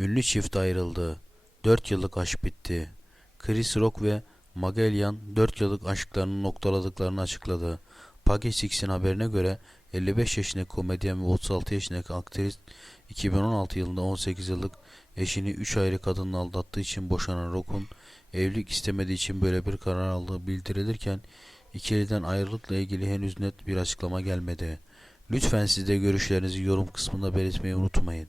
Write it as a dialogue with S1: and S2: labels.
S1: Ünlü çift ayrıldı. 4 yıllık aşk bitti. Chris Rock ve Magellan 4 yıllık aşklarını noktaladıklarını açıkladı. Page Six'in haberine göre 55 yaşındaki komedyen ve 36 yaşındaki aktris 2016 yılında 18 yıllık eşini 3 ayrı kadınla aldattığı için boşanan Rock'un evlilik istemediği için böyle bir karar aldığı bildirilirken ikiliden ayrılıkla ilgili henüz net bir açıklama gelmedi. Lütfen siz de görüşlerinizi yorum kısmında belirtmeyi unutmayın.